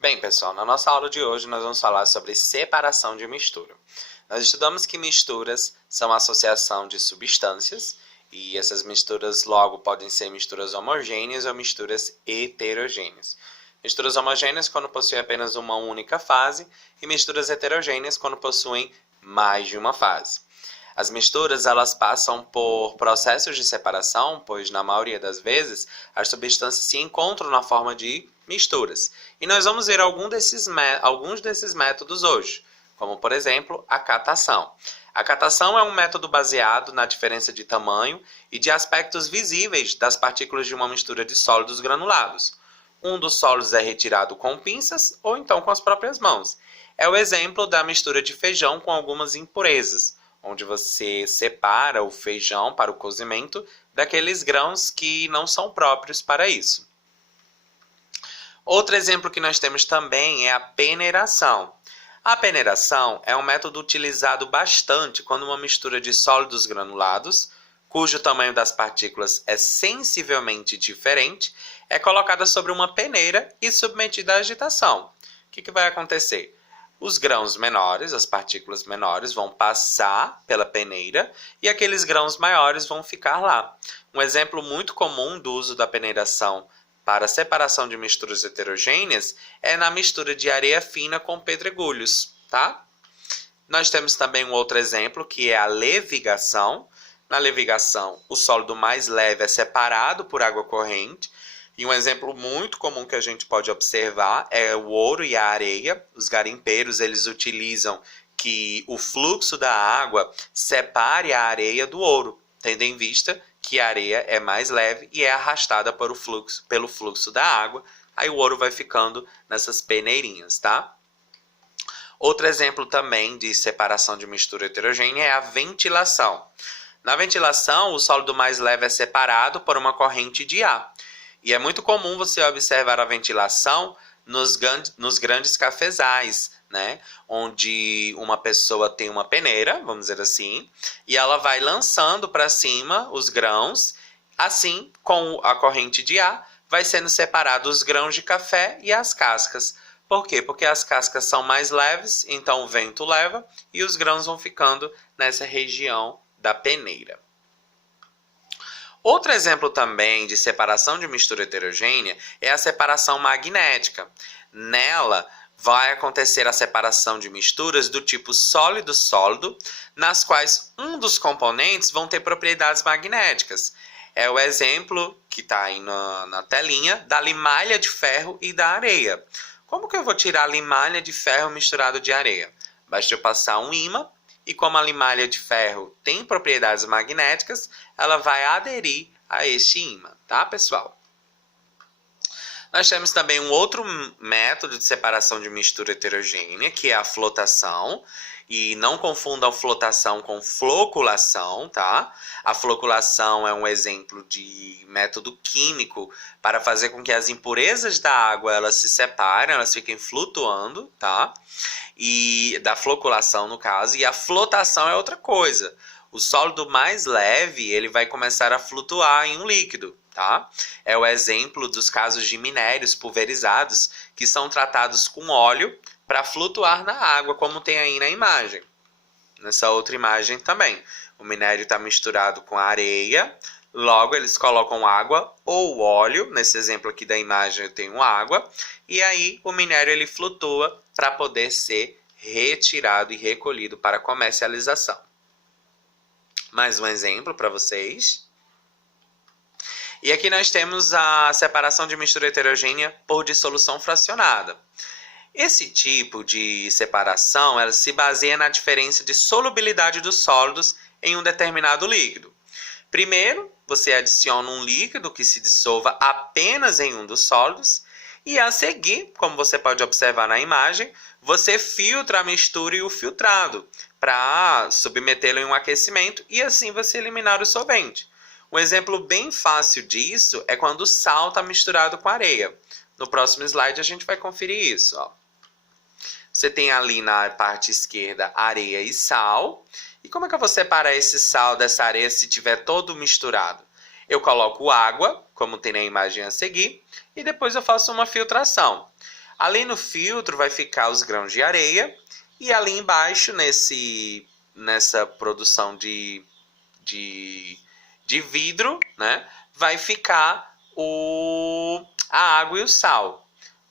Bem, pessoal, na nossa aula de hoje nós vamos falar sobre separação de mistura. Nós estudamos que misturas são a associação de substâncias e essas misturas logo podem ser misturas homogêneas ou misturas heterogêneas. Misturas homogêneas quando possuem apenas uma única fase e misturas heterogêneas quando possuem mais de uma fase. As misturas elas passam por processos de separação, pois na maioria das vezes as substâncias se encontram na forma de misturas. E nós vamos ver alguns desses métodos hoje, como por exemplo a catação. A catação é um método baseado na diferença de tamanho e de aspectos visíveis das partículas de uma mistura de sólidos granulados. Um dos sólidos é retirado com pinças ou então com as próprias mãos. É o exemplo da mistura de feijão com algumas impurezas, onde você separa o feijão para o cozimento daqueles grãos que não são próprios para isso. Outro exemplo que nós temos também é a peneiração. A peneiração é um método utilizado bastante quando uma mistura de sólidos granulados, cujo tamanho das partículas é sensivelmente diferente, é colocada sobre uma peneira e submetida à agitação. O que vai acontecer? Os grãos menores, as partículas menores, vão passar pela peneira e aqueles grãos maiores vão ficar lá. Um exemplo muito comum do uso da peneiração para a separação de misturas heterogêneas é na mistura de areia fina com pedregulhos, tá? Nós temos também um outro exemplo que é a levigação. Na levigação, o sólido mais leve é separado por água corrente. E um exemplo muito comum que a gente pode observar é o ouro e a areia. Os garimpeiros eles utilizam que o fluxo da água separe a areia do ouro, tendo em vista que a areia é mais leve e é arrastada pelo fluxo da água. Aí o ouro vai ficando nessas peneirinhas, tá? Outro exemplo também de separação de mistura heterogênea é a ventilação. Na ventilação, o sólido mais leve é separado por uma corrente de ar. E é muito comum você observar a ventilação nos grandes cafezais, né? Onde uma pessoa tem uma peneira, vamos dizer assim, e ela vai lançando para cima os grãos. Assim, com a corrente de ar, vai sendo separados os grãos de café e as cascas. Por quê? Porque as cascas são mais leves, então o vento leva e os grãos vão ficando nessa região da peneira. Outro exemplo também de separação de mistura heterogênea é a separação magnética. Nela, vai acontecer a separação de misturas do tipo sólido-sólido, nas quais um dos componentes vão ter propriedades magnéticas. É o exemplo que está aí na telinha da limalha de ferro e da areia. Como que eu vou tirar a limalha de ferro misturado de areia? Basta eu passar um ímã. E como a limalha de ferro tem propriedades magnéticas, ela vai aderir a este ímã, tá, pessoal? Nós temos também um outro método de separação de mistura heterogênea, que é a flotação. E não confundam flotação com floculação, tá? A floculação é um exemplo de método químico para fazer com que as impurezas da água elas se separem, elas fiquem flutuando, tá? E da floculação, no caso, e a flotação é outra coisa. O sólido mais leve, ele vai começar a flutuar em um líquido, tá? É o exemplo dos casos de minérios pulverizados que são tratados com óleo para flutuar na água, como tem aí na imagem. Nessa outra imagem também. O minério está misturado com areia, logo eles colocam água ou óleo. Nesse exemplo aqui da imagem eu tenho água. E aí o minério ele flutua para poder ser retirado e recolhido para comercialização. Mais um exemplo para vocês. E aqui nós temos a separação de mistura heterogênea por dissolução fracionada. Esse tipo de separação ela se baseia na diferença de solubilidade dos sólidos em um determinado líquido. Primeiro, você adiciona um líquido que se dissolva apenas em um dos sólidos e a seguir, como você pode observar na imagem, você filtra a mistura e o filtrado para submetê-lo em um aquecimento e assim você eliminar o solvente. Um exemplo bem fácil disso é quando o sal está misturado com areia. No próximo slide a gente vai conferir isso, ó. Você tem ali na parte esquerda areia e sal. E como é que eu vou separar esse sal dessa areia se tiver todo misturado? Eu coloco água, como tem na imagem a seguir, e depois eu faço uma filtração. Ali no filtro vai ficar os grãos de areia e ali embaixo, nessa produção de vidro, né, vai ficar a água e o sal.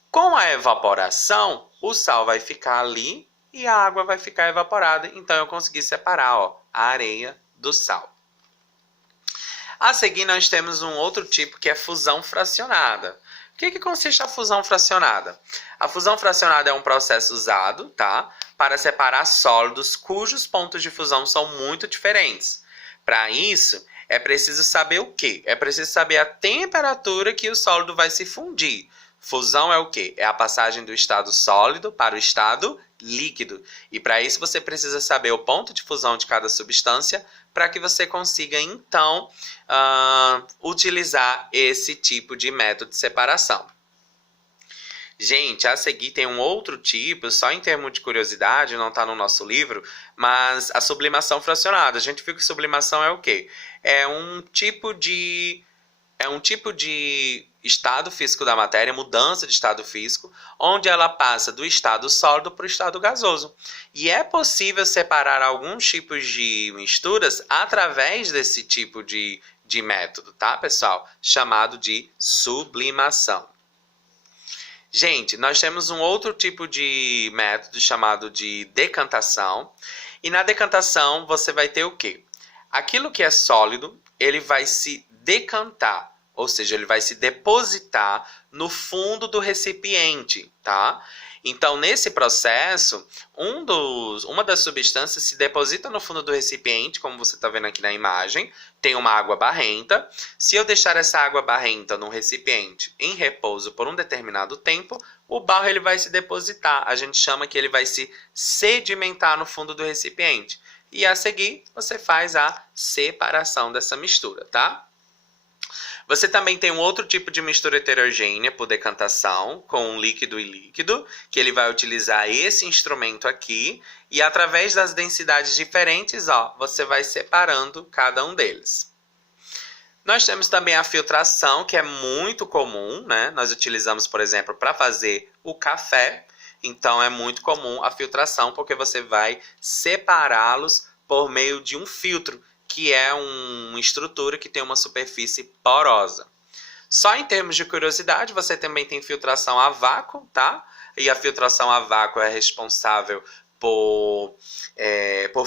Com a evaporação, o sal vai ficar ali e a água vai ficar evaporada. Então, eu consegui separar, ó, a areia do sal. A seguir, nós temos um outro tipo que é fusão fracionada. O que consiste a fusão fracionada? A fusão fracionada é um processo usado, tá, para separar sólidos cujos pontos de fusão são muito diferentes. Para isso, é preciso saber o quê? É preciso saber a temperatura que o sólido vai se fundir. Fusão é o quê? É a passagem do estado sólido para o estado líquido. E para isso você precisa saber o ponto de fusão de cada substância para que você consiga, então, utilizar esse tipo de método de separação. Gente, a seguir tem um outro tipo, só em termos de curiosidade, não está no nosso livro, mas a sublimação fracionada. A gente viu que sublimação é o quê? É um tipo de estado físico da matéria, mudança de estado físico, onde ela passa do estado sólido para o estado gasoso. E é possível separar alguns tipos de misturas através desse tipo de método, tá, pessoal? Chamado de sublimação. Gente, nós temos um outro tipo de método chamado de decantação. E na decantação você vai ter o quê? Aquilo que é sólido, ele vai se decantar, ou seja, ele vai se depositar no fundo do recipiente, tá? Então, nesse processo, uma das substâncias se deposita no fundo do recipiente, como você está vendo aqui na imagem, tem uma água barrenta. Se eu deixar essa água barrenta num recipiente em repouso por um determinado tempo, o barro ele vai se depositar. A gente chama que ele vai se sedimentar no fundo do recipiente. E a seguir, você faz a separação dessa mistura, tá? Você também tem um outro tipo de mistura heterogênea por decantação, com líquido e líquido, que ele vai utilizar esse instrumento aqui, e através das densidades diferentes, ó, você vai separando cada um deles. Nós temos também a filtração, que é muito comum, né? Nós utilizamos, por exemplo, para fazer o café. Então, é muito comum a filtração, porque você vai separá-los por meio de um filtro, que é uma estrutura que tem uma superfície porosa. Só em termos de curiosidade, você também tem filtração a vácuo, tá? E a filtração a vácuo é responsável por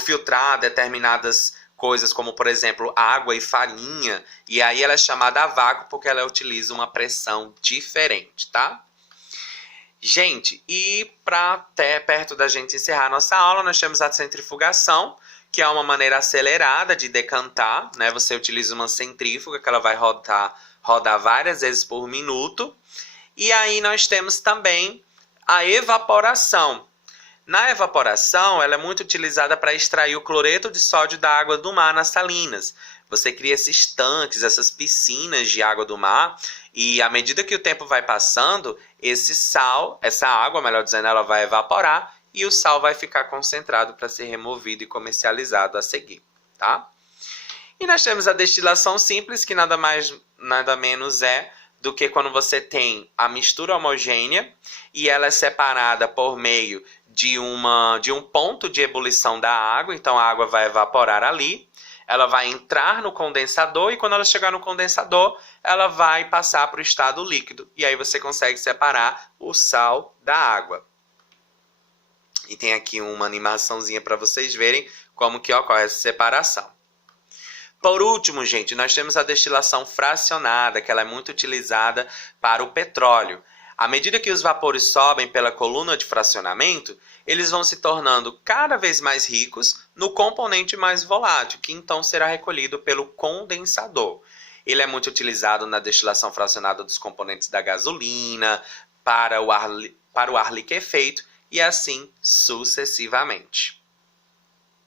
filtrar determinadas coisas, como, por exemplo, água e farinha. E aí ela é chamada a vácuo porque ela utiliza uma pressão diferente, tá? Gente, e para até perto da gente encerrar a nossa aula, nós temos a centrifugação, que é uma maneira acelerada de decantar, né? Você utiliza uma centrífuga que ela vai rodar várias vezes por minuto. E aí nós temos também a evaporação. Na evaporação, ela é muito utilizada para extrair o cloreto de sódio da água do mar nas salinas. Você cria esses tanques, essas piscinas de água do mar, e à medida que o tempo vai passando, essa água, melhor dizendo, ela vai evaporar, e o sal vai ficar concentrado para ser removido e comercializado a seguir, tá? E nós temos a destilação simples, que nada menos é do que quando você tem a mistura homogênea e ela é separada por meio de um ponto de ebulição da água. Então a água vai evaporar ali, ela vai entrar no condensador e quando ela chegar no condensador, ela vai passar para o estado líquido. E aí você consegue separar o sal da água. E tem aqui uma animaçãozinha para vocês verem como que ocorre essa separação. Por último, gente, nós temos a destilação fracionada, que ela é muito utilizada para o petróleo. À medida que os vapores sobem pela coluna de fracionamento, eles vão se tornando cada vez mais ricos no componente mais volátil, que então será recolhido pelo condensador. Ele é muito utilizado na destilação fracionada dos componentes da gasolina, para o ar liquefeito, e assim sucessivamente.